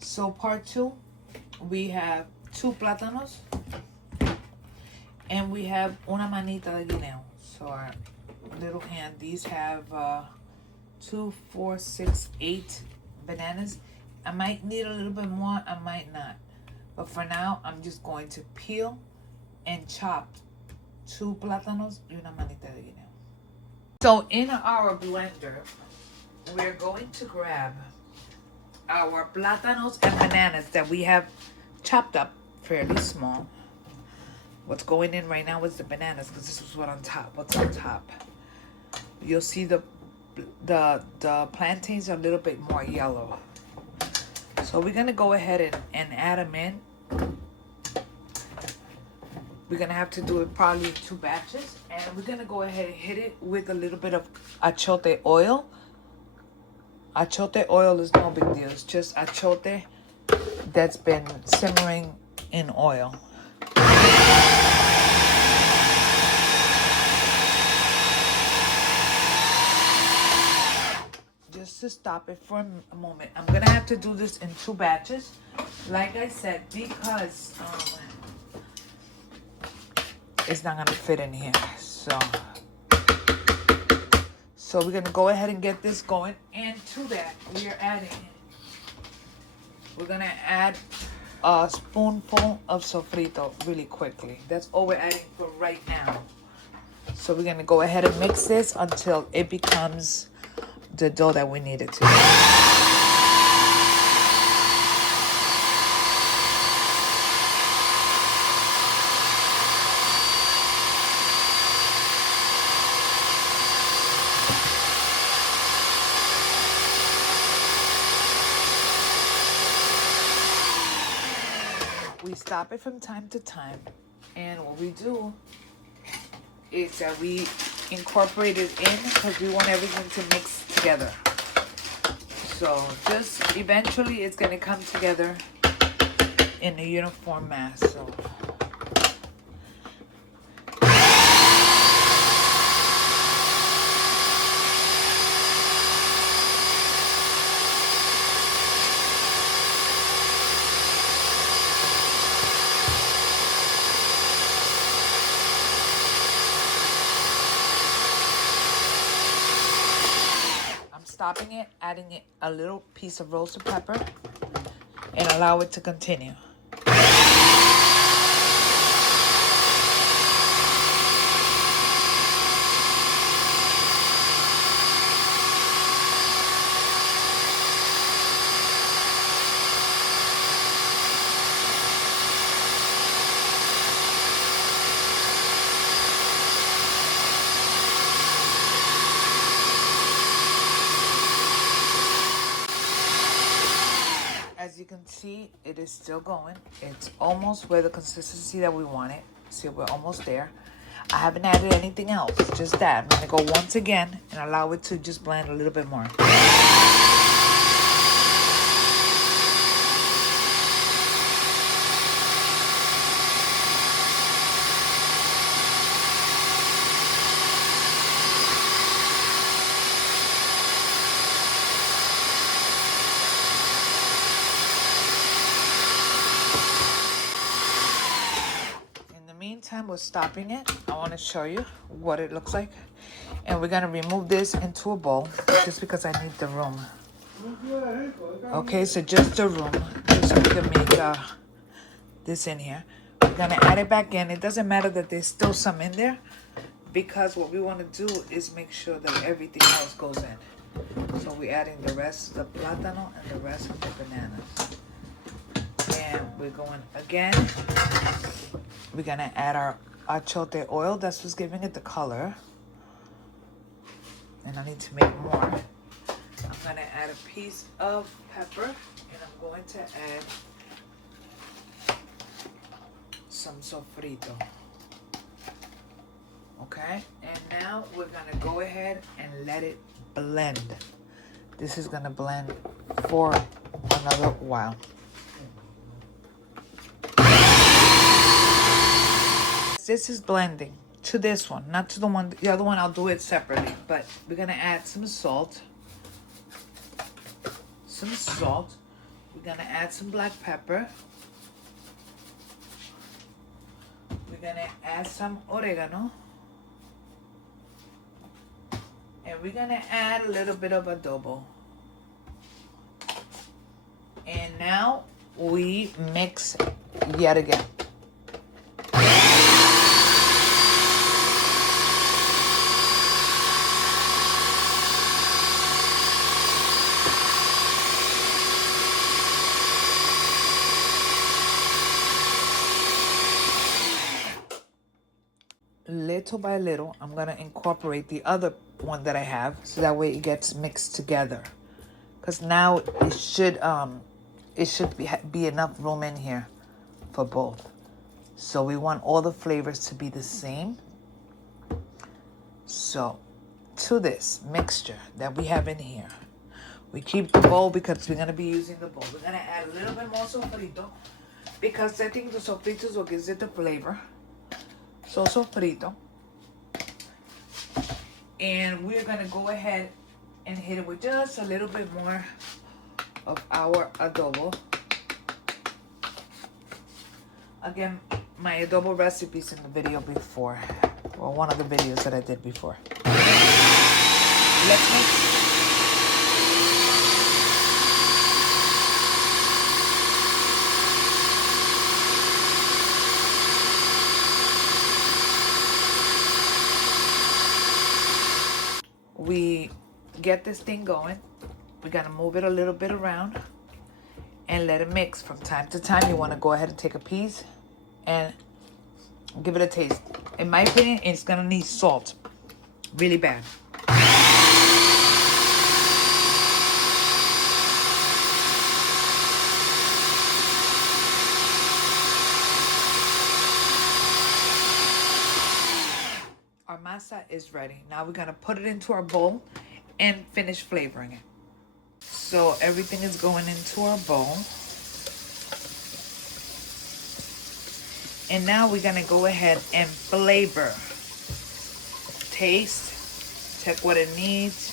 So part two, we have 2 plátanos and we have una manita de guineo. So our little hand, these have 2, 4, 6, 8 bananas. I might need a little bit more, I might not. But for now, I'm just going to peel and chop 2 plátanos y una manita de guineo. So in our blender, we're going to grab our plátanos and bananas that we have chopped up fairly small. What's going in right now is the bananas because this is what's on top. You'll see the plantains are a little bit more yellow. So we're gonna go ahead and add them in. We're gonna have to do it probably 2 batches, and we're gonna go ahead and hit it with a little bit of achote oil. Achote oil is no big deal. It's just achote that's been simmering in oil. Just to stop it for a moment. I'm gonna have to do this in 2 batches, like I said, because it's not gonna fit in here. So we're gonna go ahead and get this going, and to that we're gonna add a spoonful of sofrito really quickly. That's all we're adding for right now. So we're gonna go ahead and mix this until it becomes the dough that we need it to. We stop it from time to time, and what we do is that we incorporate it in because we want everything to mix together. So just eventually it's going to come together in a uniform mass. So stopping it, adding it a little piece of roasted pepper, and allow it to continue. As you can see, it is still going. It's almost where the consistency that we want it. See, we're almost there. I haven't added anything else, just that. I'm gonna go once again and allow it to just blend a little bit more. Meantime, we're stopping it. I want to show you what it looks like, and we're gonna remove this into a bowl just because I need the room. Okay, so just the room, just so we can make this in here. We're gonna add it back in. It doesn't matter that there's still some in there, because what we want to do is make sure that everything else goes in. So we're adding the rest of the plátano and the rest of the bananas, and we're going again. We're gonna add our achote oil. That's what's giving it the color. And I need to make more. I'm gonna add a piece of pepper, and I'm going to add some sofrito. Okay, and now we're gonna go ahead and let it blend. This is gonna blend for another while. This is blending to this one, not to the other one. I'll do it separately, but we're gonna add some salt. We're gonna add some black pepper. We're gonna add some oregano. And we're gonna add a little bit of adobo. And now we mix yet again. Little by little, I'm gonna incorporate the other one that I have, so that way it gets mixed together. Because now it should be enough room in here for both. So we want all the flavors to be the same. So to this mixture that we have in here, we keep the bowl because we're gonna be using the bowl. We're gonna add a little bit more sofrito because I think the sofrito is what gives it the flavor. So sofrito. And we're gonna go ahead and hit it with just a little bit more of our adobo. Again, my adobo recipes in the video before, or one of the videos that I did before. Let's mix. We get this thing going. We're gonna move it a little bit around and let it mix. From time to time, you wanna go ahead and take a piece and give it a taste. In my opinion, it's gonna need salt really bad. Our masa is ready. Now we're gonna put it into our bowl and finish flavoring it. So everything is going into our bowl. And now we're gonna go ahead and flavor. Taste, check what it needs.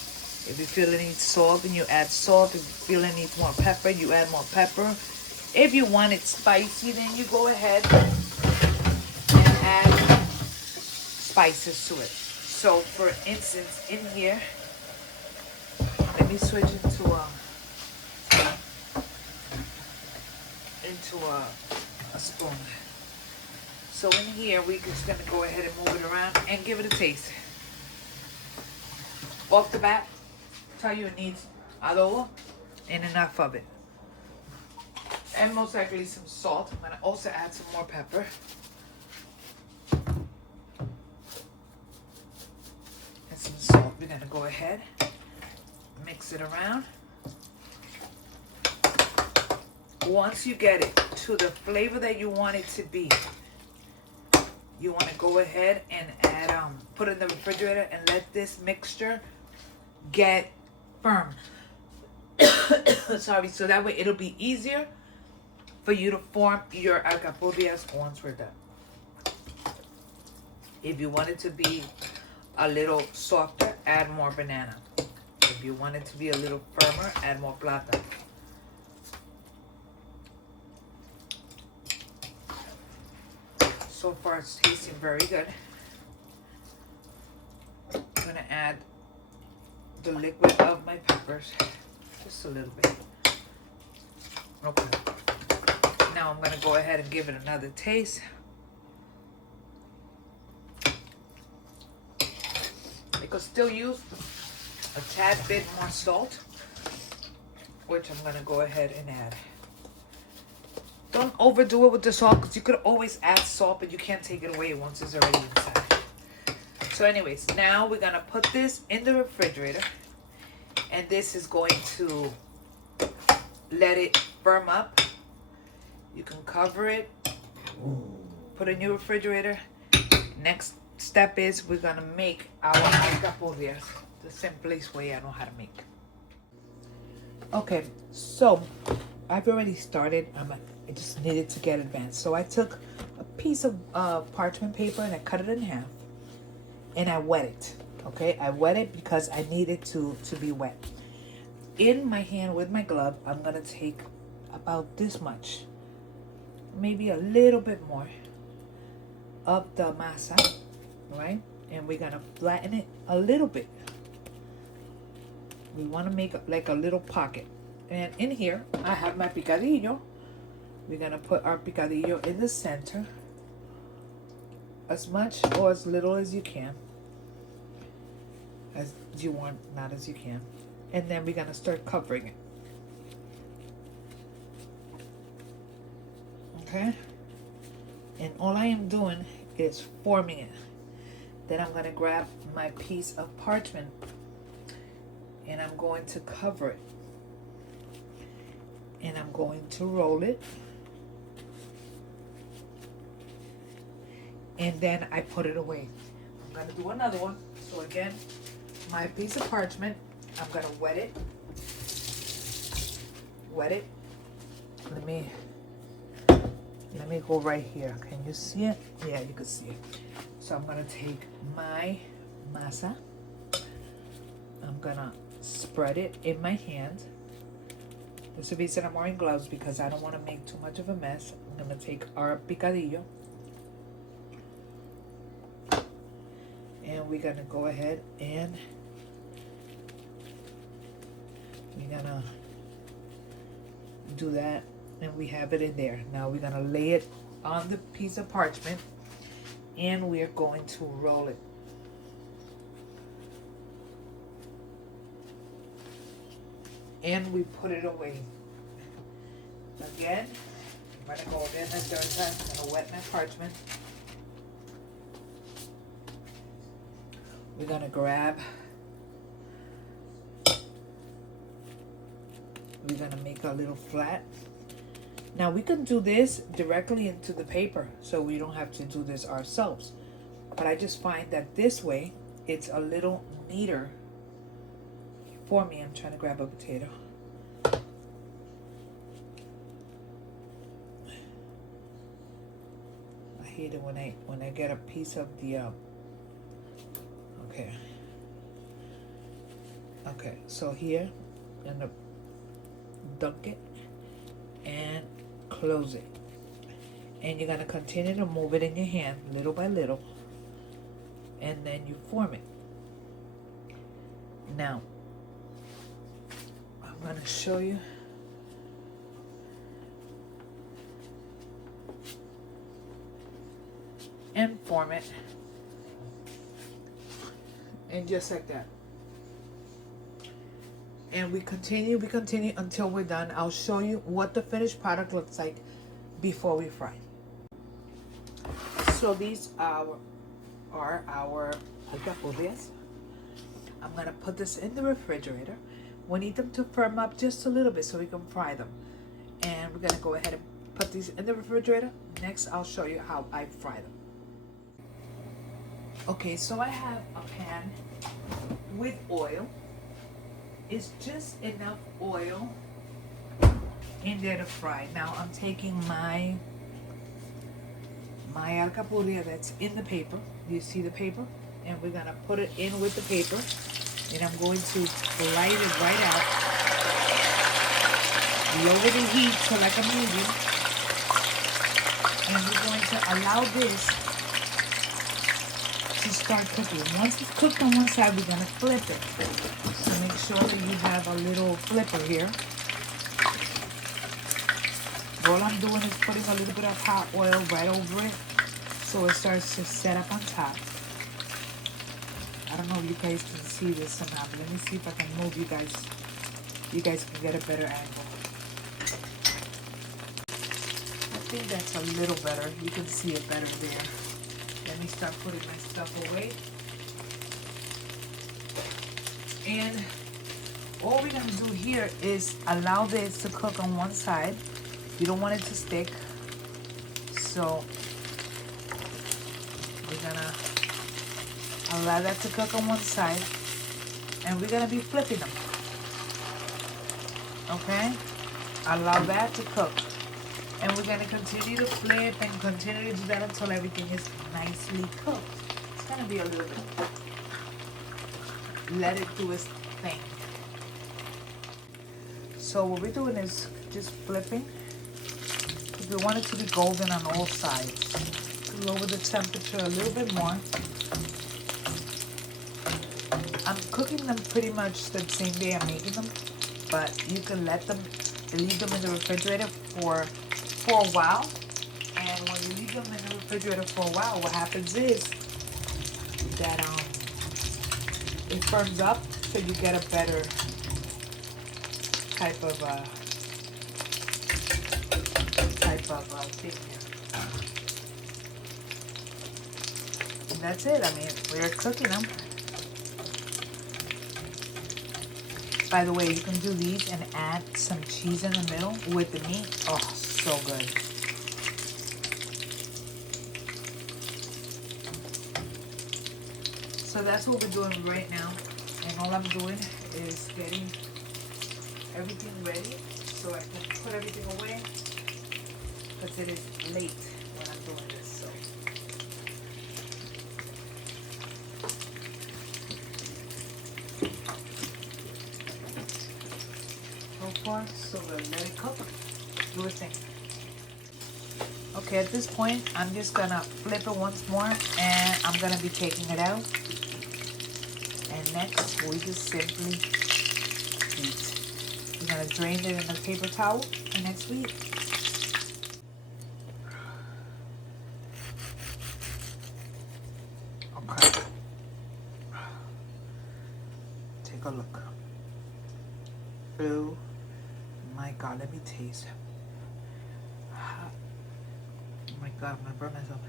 If you feel it needs salt, then you add salt. If you feel it needs more pepper, you add more pepper. If you want it spicy, then you go ahead and add spices to it. So for instance, in here, let me switch into a spoon. So in here, we're just gonna go ahead and move it around and give it a taste. Off the bat, tell you it needs adobo and enough of it. And most likely some salt. I'm gonna also add some more pepper. And some salt. We're gonna go ahead, mix it around. Once you get it to the flavor that you want it to be, you want to go ahead and add, put it in the refrigerator and let this mixture get firm. Sorry, so that way it'll be easier for you to form your alcapurrias once we're done. If you want it to be a little softer, add more banana. If you want it to be a little firmer, add more plata. So far it's tasting very good. I'm gonna add the liquid of my peppers, just a little bit. Okay. Now I'm gonna go ahead and give it another taste. I could still use a tad bit more salt, which I'm gonna go ahead and add. Don't overdo it with the salt, because you could always add salt, but you can't take it away once it's already inside. So anyways, now we're gonna put this in the refrigerator, and this is going to let it firm up. You can cover it, put it in your refrigerator. Next step is we're gonna make our alcapurrias the simplest way I know how to make. Okay, so I've already started. I just needed to get advanced. So I took a piece of parchment paper and I cut it in half and I wet it. Okay, I wet it because I need it to be wet. In my hand with my glove, I'm gonna take about this much, maybe a little bit more of the masa, right? And we're gonna flatten it a little bit. We want to make like a little pocket. And in here, I have my picadillo. We're gonna put our picadillo in the center, as much or as little as you can, as you want, not as you can. And then we're gonna start covering it. Okay? And all I am doing is forming it. Then I'm gonna grab my piece of parchment and I'm going to cover it. And I'm going to roll it. And then I put it away. I'm gonna do another one. So again, my piece of parchment, I'm gonna wet it. Wet it. Let me go right here. Can you see it? Yeah, you can see it. So I'm gonna take my masa. I'm gonna spread it in my hand. This is the reason I'm wearing gloves, because I don't want to make too much of a mess. I'm gonna take our picadillo. And we're gonna go ahead and we're gonna do that, and we have it in there. Now we're gonna lay it on the piece of parchment and we're going to roll it. And we put it away. Again, I'm gonna go again the third time. I'm gonna wet my parchment. We're gonna grab, we're gonna make a little flat. Now we can do this directly into the paper, so we don't have to do this ourselves. But I just find that this way, it's a little neater for me. I'm trying to grab a potato. I hate it when I get a piece of the okay, so here I'm gonna dunk it and close it, and you're gonna continue to move it in your hand little by little, and then you form it. Now I'm gonna show you and form it, and just like that. And we continue until we're done. I'll show you what the finished product looks like before we fry. So these are our alcapurrias. I'm gonna put this in the refrigerator. We need them to firm up just a little bit so we can fry them. And we're gonna go ahead and put these in the refrigerator. Next, I'll show you how I fry them. Okay, so I have a pan with oil. It's just enough oil in there to fry. Now I'm taking my alcapurria that's in the paper. Do you see the paper? And we're gonna put it in with the paper, and I'm going to light it right out. Lower the heat to like a medium, and we're going to allow this to start cooking. Once it's cooked on one side, we're gonna flip it. So make sure that you have a little flipper here. All I'm doing is putting a little bit of hot oil right over it so it starts to set up on top. I don't know if you guys can see this or not, but let me see if I can move you guys. You guys can get a better angle. I think that's a little better. You can see it better there. Let me start putting my stuff away. And all we're gonna do here is allow this to cook on one side. You don't want it to stick. So we're gonna allow that to cook on one side, and we're gonna be flipping them. Okay? Allow that to cook. And we're gonna continue to flip and continue to do that until everything is nicely cooked. It's gonna be a little bit. Let it do its thing. So what we're doing is just flipping. We want it to be golden on all sides. Lower the temperature a little bit more. I'm cooking them pretty much the same day I'm making them, but you can leave them in the refrigerator for a while. And when you leave them in the refrigerator for a while, what happens is that it firms up, so you get a better type of thing here. And that's it. I mean, we're cooking them. By the way, you can do these and add some cheese in the middle with the meat. Oh, so good. So that's what we're doing right now. And all I'm doing is getting everything ready so I can put everything away, because it is late when I'm doing this. So far, so good. Let it cook. Do its thing. Okay, at this point, I'm just gonna flip it once more, and I'm gonna be taking it out. And next, we just simply eat. We're gonna drain it in a paper towel, and next we eat. Okay. Take a look. Oh my God, let me taste. Oh my God, I'm gonna burn myself.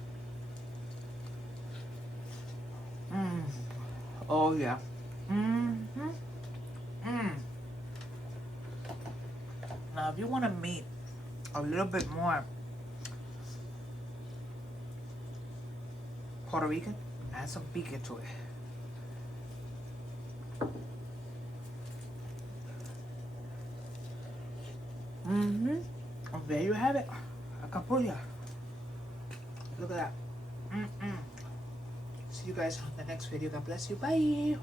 Oh yeah. Now, if you want to meat a little bit more Puerto Rican, add some pique to it. And there you have it. Alcapurria. Look at that. See you guys on the next video. God bless you. Bye.